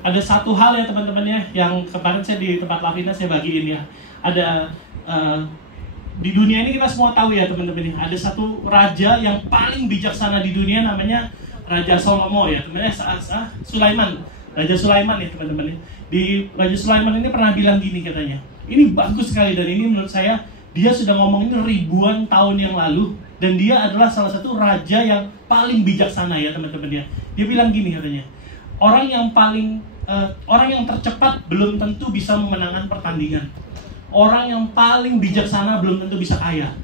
ada satu hal ya teman-teman ya, yang kemarin saya di tempat Lavina saya bagiin ya. Ada di dunia ini kita semua tahu ya teman-teman ya, ada satu raja yang paling bijaksana di dunia, namanya Raja Salomo ya teman-teman ya, Sulaiman. Raja Sulaiman ya teman-teman ya. Di Raja Sulaiman ini pernah bilang gini katanya. Ini bagus sekali, dan ini menurut saya dia sudah ngomong ini ribuan tahun yang lalu, dan dia adalah salah satu raja yang paling bijaksana ya teman-teman ya. Dia bilang gini katanya, orang yang tercepat belum tentu bisa memenangkan pertandingan. Orang yang paling bijaksana belum tentu bisa kaya.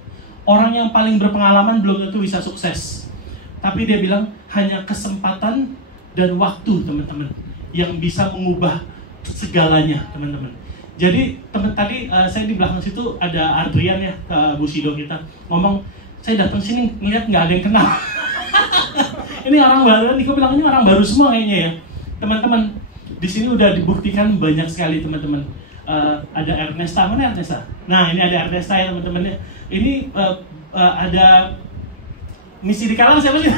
Orang yang paling berpengalaman belum tentu bisa sukses. Tapi dia bilang hanya kesempatan dan waktu teman-teman yang bisa mengubah segalanya teman-teman. Jadi tadi saya di belakang situ ada Adrian ya, Bu Sido kita ngomong, saya datang sini ngeliat nggak ada yang kenal. Ini orang baru, Niko bilang ini orang baru semua kayaknya ya. Teman-teman, di sini udah dibuktikan banyak sekali teman-teman. Ada Ernesta, mana Ernesta? Nah ini ada Ernesta ya teman-teman ya. Ini ada misi di kalang siapa sih?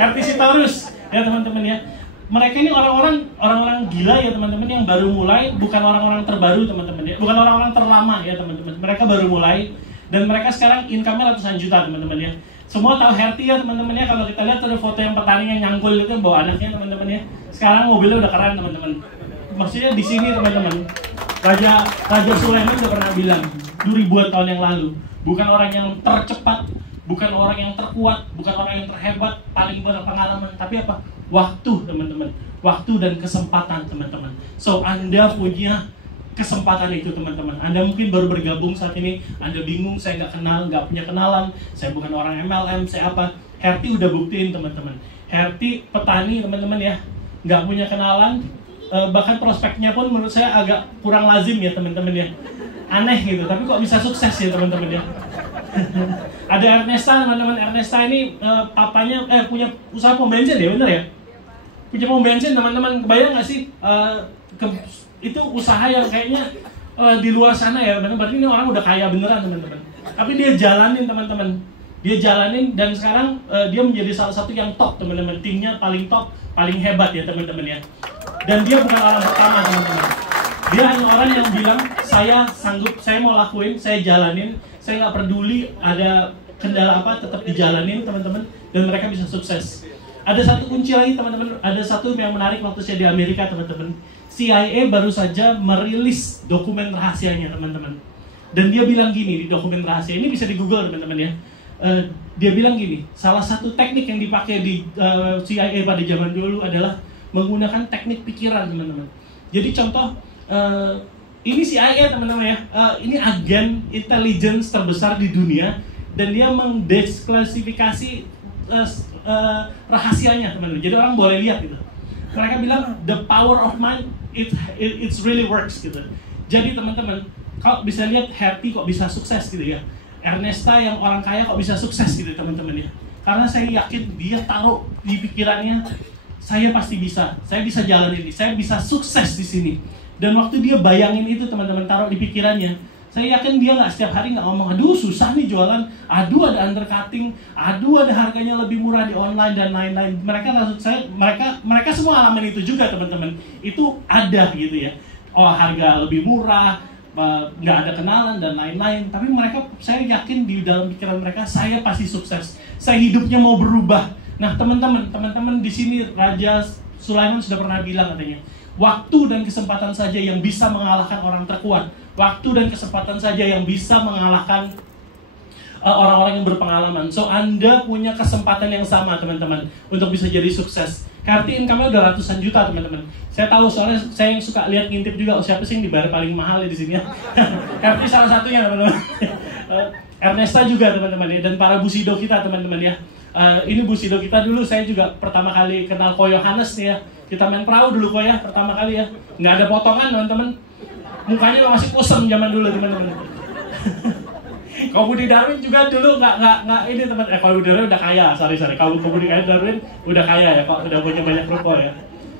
Herti Sitorus ya teman-teman ya. Mereka ini orang-orang gila ya teman-teman, yang baru mulai, bukan orang-orang terbaru teman-teman ya, bukan orang-orang terlama ya teman-teman. Mereka baru mulai dan mereka sekarang income-nya ratusan juta teman-teman ya. Semua tahu Herti ya teman-teman ya. Kalau kita lihat ada foto yang petani yang nyangkul itu bawa anaknya teman-teman ya. Sekarang mobilnya udah keren teman-teman. Maksudnya di sini teman-teman, Raja Sulaiman udah pernah bilang ribuan tahun yang lalu, bukan orang yang tercepat, bukan orang yang terkuat, bukan orang yang terhebat, paling berpengalaman, tapi apa? Waktu teman-teman, waktu dan kesempatan teman-teman. So Anda punya kesempatan itu teman-teman. Anda mungkin baru bergabung saat ini, Anda bingung, saya nggak kenal, nggak punya kenalan, saya bukan orang MLM, saya apa? Herti udah buktiin teman-teman. Herti petani teman-teman ya, nggak punya kenalan, bahkan prospeknya pun menurut saya agak kurang lazim ya teman-teman ya. Aneh gitu, tapi kok bisa sukses ya teman-teman ya. Ada Ernesta teman-teman. Ernesta ini papanya punya usaha pom bensin ya, bener ya? Punya pom bensin teman-teman. Kebayang nggak sih itu usaha yang kayaknya di luar sana ya, berarti ini orang udah kaya beneran teman-teman. Tapi dia jalanin teman-teman. Dia jalanin dan sekarang dia menjadi salah satu yang top teman-teman. Timnya paling top, paling hebat ya teman-teman ya. Dan dia bukan orang pertama teman-teman. Dia hanya orang yang bilang, saya sanggup, saya mau lakuin, saya jalanin, saya nggak peduli ada kendala apa, tetap dijalanin teman-teman, dan mereka bisa sukses. Ada satu kunci lagi teman-teman, ada satu yang menarik waktu saya di Amerika teman-teman. CIA baru saja merilis dokumen rahasianya teman-teman. Dan dia bilang gini di dokumen rahasia, ini bisa di Google teman-teman ya. Dia bilang gini, salah satu teknik yang dipakai di CIA pada zaman dulu adalah menggunakan teknik pikiran teman-teman. Jadi contoh, ini CIA teman-teman ya, ini agen intelligence terbesar di dunia, dan dia mendesklasifikasi rahasianya teman-teman. Jadi orang boleh lihat gitu. Mereka bilang the power of mind it's really works gitu. Jadi teman-teman, kalau bisa lihat Herti kok bisa sukses gitu ya. Ernesta yang orang kaya kok bisa sukses gitu teman-teman ya. Karena saya yakin dia taruh di pikirannya, saya pasti bisa. Saya bisa jalan ini, saya bisa sukses di sini. Dan waktu dia bayangin itu teman-teman, taruh di pikirannya, saya yakin dia nggak setiap hari nggak ngomong, aduh susah nih jualan, aduh ada undercutting, aduh ada harganya lebih murah di online dan lain-lain. Mereka semua alamin itu juga teman-teman. Itu ada gitu ya. Oh harga lebih murah, nggak ada kenalan dan lain-lain. Tapi mereka, saya yakin di dalam pikiran mereka, saya pasti sukses. Saya hidupnya mau berubah. Nah teman-teman di sini Raja Sulaiman sudah pernah bilang katanya, waktu dan kesempatan saja yang bisa mengalahkan orang terkuat. Waktu dan kesempatan saja yang bisa mengalahkan orang-orang yang berpengalaman. So Anda punya kesempatan yang sama teman-teman untuk bisa jadi sukses. Herti income-nya udah ratusan juta teman-teman. Saya tahu soalnya saya yang suka lihat ngintip juga, siapa sih yang dibayar paling mahal ya di sini ya. Herti salah satunya teman-teman. Ernesta juga teman-teman ya, dan para busido kita teman-teman ya. Ini busido kita dulu, saya juga pertama kali kenal Ko Yohanes nih ya. Kita main perahu dulu Ko ya, pertama kali ya. Nggak ada potongan teman-teman. Mukanya masih kusem zaman dulu teman-teman. Kalau Budi Darwin juga dulu nggak ini teman. Kalau Budi Darwin udah kaya, sorry. Kalau Budi Darwin udah kaya ya, Pak, udah punya banyak ruko ya.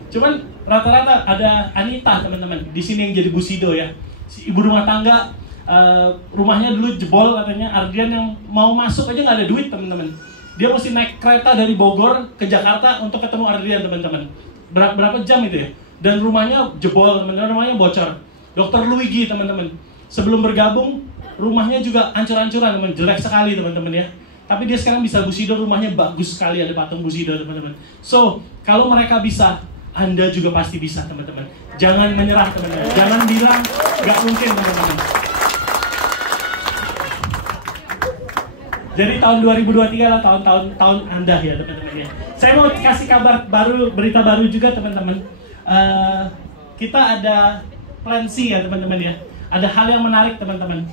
Cuman rata-rata ada Anita teman-teman di sini yang jadi busido ya. Si ibu rumah tangga, rumahnya dulu jebol katanya. Ardian yang mau masuk aja nggak ada duit teman-teman. Dia mesti naik kereta dari Bogor ke Jakarta untuk ketemu Ardian, teman-teman. Berapa jam itu ya? Dan rumahnya jebol, teman-teman, rumahnya bocor. Dr. Luigi, teman-teman. Sebelum bergabung, rumahnya juga hancur-hancuran, teman, jelek sekali, teman-teman ya. Tapi dia sekarang bisa Bushido, rumahnya bagus sekali, ada patung Bushido, teman-teman. So, kalau mereka bisa, Anda juga pasti bisa, teman-teman. Jangan menyerah, teman-teman. Jangan bilang nggak mungkin, teman-teman. Jadi tahun 2023 lah tahun Anda ya, teman-teman ya. Saya mau kasih kabar baru, berita baru juga, teman-teman. Kita ada plan C ya, teman-teman ya. Ada hal yang menarik, teman-teman.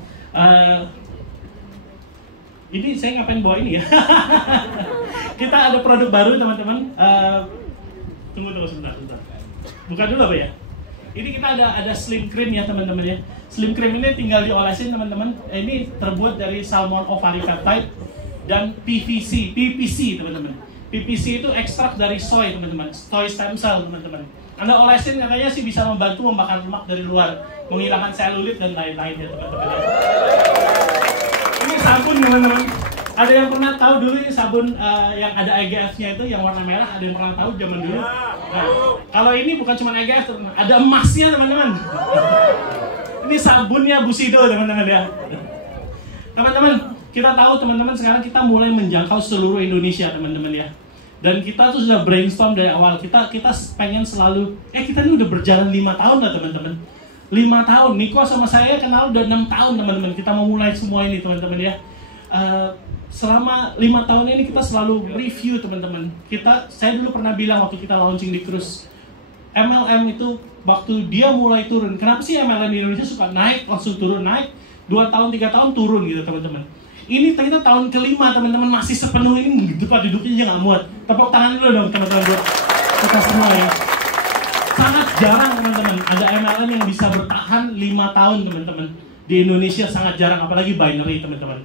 Ini saya ngapain bawa ini ya? Kita ada produk baru, teman-teman. Tunggu sebentar. Buka dulu apa ya? Ini kita ada slim cream ya, teman-teman ya. Slim cream ini tinggal diolesin, teman-teman. Ini terbuat dari salmon ovary peptide dan PPC, teman-teman. PPC itu ekstrak dari soy, teman-teman. Soy stem cell, teman-teman. Anda olesin katanya sih bisa membantu membakar lemak dari luar, menghilangkan selulit dan lain-lain ya, teman-teman. Ini sabun, teman-teman. Ada yang pernah tahu dulu ini sabun yang ada EGF-nya itu yang warna merah? Ada yang pernah tahu zaman dulu? Nah, kalau ini bukan cuma EGF, teman-teman. Ada emasnya, teman-teman. Ini sabunnya Bushido, teman-teman ya. Teman-teman, kita tahu, teman-teman, sekarang kita mulai menjangkau seluruh Indonesia, teman-teman ya. Dan kita tuh sudah brainstorm dari awal. Kita pengen selalu, kita ini udah berjalan 5 tahun lah, teman-teman. 5 tahun. Niko sama saya kenal udah 6 tahun, teman-teman. Kita mau mulai semua ini, teman-teman ya. Selama 5 tahun ini kita selalu review, teman-teman. Saya dulu pernah bilang waktu kita launching di Cruise, MLM itu waktu dia mulai turun. Kenapa sih MLM di Indonesia suka naik, langsung turun, naik 2 tahun, 3 tahun turun gitu, teman-teman. Ini kita tahun kelima, teman-teman, masih sepenuh ini, tempat duduknya aja nggak muat. Tepuk tangan dulu dong, teman-teman, buat kita semua ya. Sangat jarang, teman-teman, ada MLM yang bisa bertahan 5 tahun, teman-teman. Di Indonesia sangat jarang, apalagi binary, teman-teman.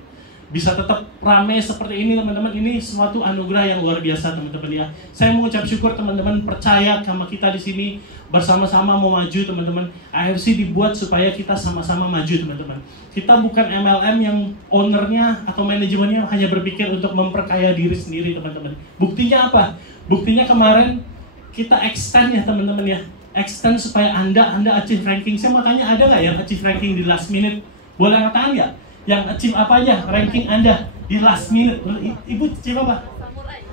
Bisa tetap rame seperti ini, teman-teman. Ini suatu anugerah yang luar biasa, teman-teman ya. Saya mengucap syukur, teman-teman, percaya sama kita di sini, bersama-sama mau maju, teman-teman. AFC dibuat supaya kita sama-sama maju, teman-teman. Kita bukan MLM yang ownernya atau manajemennya hanya berpikir untuk memperkaya diri sendiri, teman-teman. Buktinya apa? Buktinya kemarin kita extend ya, teman-teman ya. Extend supaya Anda achieve ranking. Saya mau tanya, ada nggak yang achieve ranking di last minute? Boleh angkat tangan nggak? Yang achieve apa aja ranking Anda di last minute? Ibu achieve apa?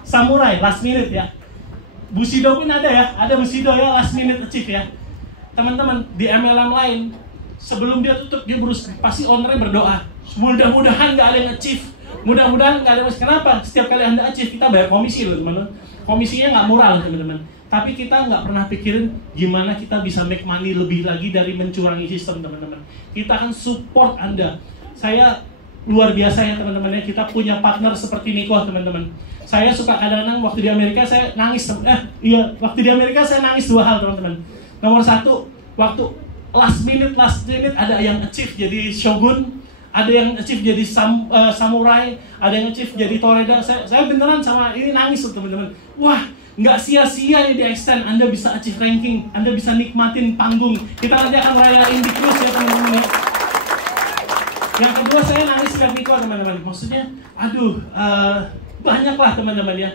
Samurai last minute ya. Bushido pun ada ya, ada Bushido ya last minute achieve ya. Teman-teman, di MLM lain sebelum dia tutup dia pasti ownernya berdoa, mudah-mudahan nggak ada yang achieve, mudah-mudahan nggak ada yang. Kenapa? Setiap kali Anda achieve kita bayar komisi loh, teman-teman. Komisinya nggak murah loh, teman-teman. Tapi kita nggak pernah pikirin gimana kita bisa make money lebih lagi dari mencurangi sistem, teman-teman. Kita akan support Anda. Saya luar biasa ya, teman-teman ya. Kita punya partner seperti Niko, teman-teman. Saya suka kadang-kadang waktu di Amerika saya nangis. Waktu di Amerika saya nangis 2 hal, teman-teman. Nomor 1, waktu last minute ada yang achieve jadi shogun, ada yang achieve jadi samurai, ada yang achieve jadi toreda. Saya beneran sama ini nangis tuh, teman-teman. Wah, nggak sia-sia ya di extend. Anda bisa achieve ranking, Anda bisa nikmatin panggung. Kita nanti akan rayain di Cruise ya, teman-teman ya. Yang kedua, saya nangis lihat Niko, teman-teman. Maksudnya, banyak lah, teman-teman ya.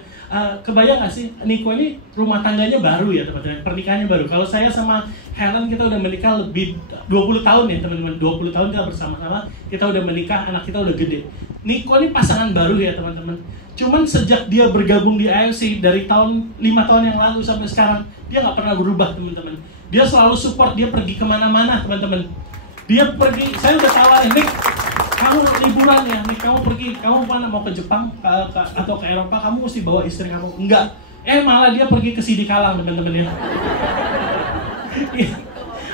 Kebayang nggak sih, Niko ini rumah tangganya baru ya, teman-teman. Pernikahannya baru. Kalau saya sama Helen kita udah menikah lebih 20 tahun ya, teman-teman. 20 tahun kita bersama-sama, kita udah menikah, anak kita udah gede. Niko ini pasangan baru ya, teman-teman. Cuman sejak dia bergabung di AFC dari 5 tahun yang lalu sampai sekarang, dia nggak pernah berubah, teman-teman. Dia selalu support, dia pergi kemana-mana, teman-teman. Dia pergi, saya udah tawarin, Nick, kamu liburan ya, Nick, kamu pergi, kamu mana mau ke Jepang atau ke Eropa, kamu mesti bawa istri kamu. Enggak, malah dia pergi ke Sidikalang, teman-teman ya.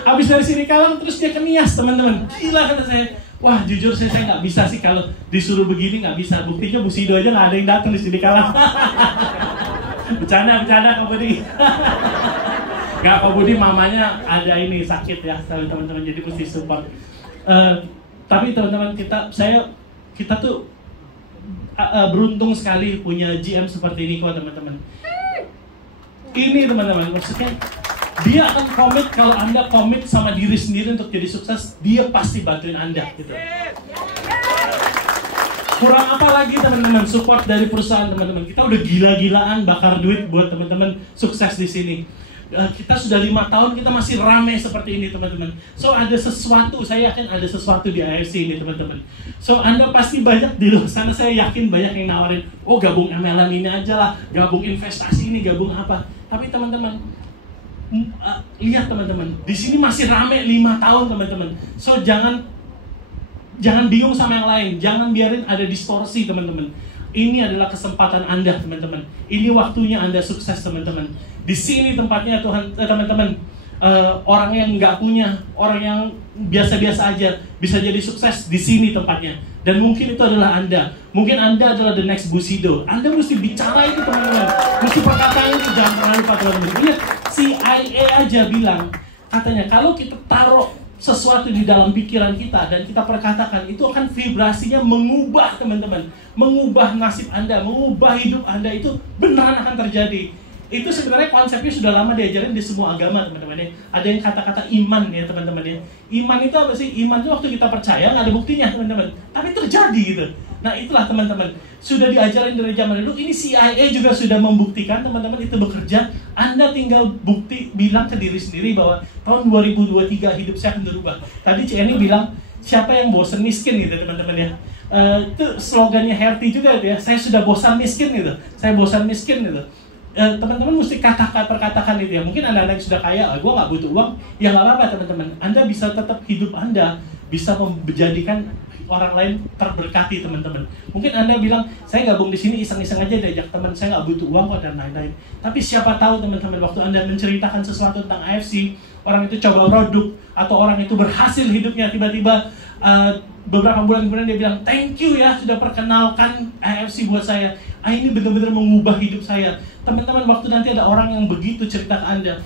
Abis dari Sidikalang terus dia ke Nias, teman-teman. Gila, kata saya. Wah, jujur saya nggak bisa sih kalau disuruh begini, nggak bisa. Buktinya Bushido aja nggak ada yang datang di Sidikalang. Bercanda Kak Budi. Nggak, Kak Budi mamanya ada ini sakit ya, teman-teman, jadi mesti support. Tapi teman-teman, kita tuh beruntung sekali punya GM seperti Niko, teman-teman. Ini teman-teman, maksudnya dia akan komit. Kalau Anda komit sama diri sendiri untuk jadi sukses, dia pasti bantuin Anda gitu. Kurang apa lagi teman-teman? Support dari perusahaan teman-teman. Kita udah gila-gilaan bakar duit buat teman-teman sukses di sini. Kita sudah 5 tahun, kita masih rame seperti ini teman-teman. So ada sesuatu, saya yakin ada sesuatu di AFC ini teman-teman. So Anda pasti banyak di luar sana, saya yakin banyak yang nawarin, oh gabung MLM ini aja lah, gabung investasi ini, gabung apa. Tapi teman-teman, lihat teman-teman, di sini masih rame 5 tahun teman-teman. So jangan bingung sama yang lain, jangan biarin ada distorsi teman-teman. Ini adalah kesempatan Anda teman-teman. Ini waktunya Anda sukses teman-teman. Di sini tempatnya Tuhan, teman-teman. Orang yang nggak punya, orang yang biasa-biasa aja bisa jadi sukses di sini tempatnya. Dan mungkin itu adalah Anda. Mungkin Anda adalah the next Busido. Anda mesti bicara itu teman-teman. Mesti perkataan itu, jangan pernah lupa teman-teman. Lihat, CIA aja bilang, katanya kalau kita taruh sesuatu di dalam pikiran kita dan kita perkatakan, itu akan vibrasinya mengubah teman-teman, mengubah nasib Anda, mengubah hidup Anda, itu beneran akan terjadi. Itu sebenarnya konsepnya sudah lama diajarin di semua agama teman-teman ya. Ada yang kata-kata iman ya teman-teman ya. Iman itu apa sih? Iman itu waktu kita percaya nggak ada buktinya teman-teman, tapi terjadi gitu. Nah itulah teman-teman, sudah diajarin dari zaman dulu. Ini CIA juga sudah membuktikan teman-teman itu bekerja. Anda tinggal bukti, bilang ke diri sendiri bahwa tahun 2023 hidup saya akan berubah. Tadi Ceni bilang, siapa yang bosan miskin gitu teman-teman ya. Itu slogannya Herty juga gitu ya. Saya sudah bosan miskin gitu. Saya bosan miskin gitu. Teman-teman mesti perkatakan itu ya. Mungkin Anda yang sudah kaya, gue nggak butuh uang, ya nggak apa-apa teman-teman. Anda bisa tetap hidup Anda bisa menjadikan orang lain terberkati teman-teman. Mungkin Anda bilang, saya gabung di sini iseng-iseng aja diajak teman, saya nggak butuh uang kok dan lain-lain. Tapi siapa tahu teman-teman, waktu Anda menceritakan sesuatu tentang AFC, orang itu coba produk atau orang itu berhasil hidupnya, tiba-tiba beberapa bulan kemudian dia bilang, thank you ya sudah perkenalkan AFC buat saya. Ini benar-benar mengubah hidup saya. Teman-teman, waktu nanti ada orang yang begitu cerita ke Anda,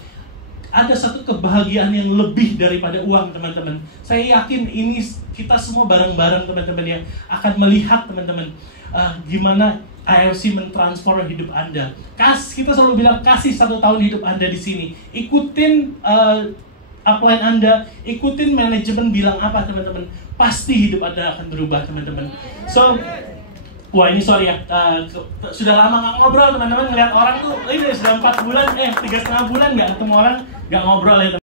ada satu kebahagiaan yang lebih daripada uang teman-teman. Saya yakin ini kita semua bareng-bareng teman-teman ya akan melihat teman-teman gimana AFC mentransform hidup Anda. Kita selalu bilang kasih 1 tahun hidup Anda di sini. Ikutin upline Anda, ikutin manajemen bilang apa teman-teman. Pasti hidup Anda akan berubah teman-teman. So wah ini sorry ya, sudah lama nggak ngobrol teman-teman, ngeliat orang tuh ini sudah 4 bulan, 3,5 bulan nggak ketemu orang, nggak ngobrol ya teman-teman.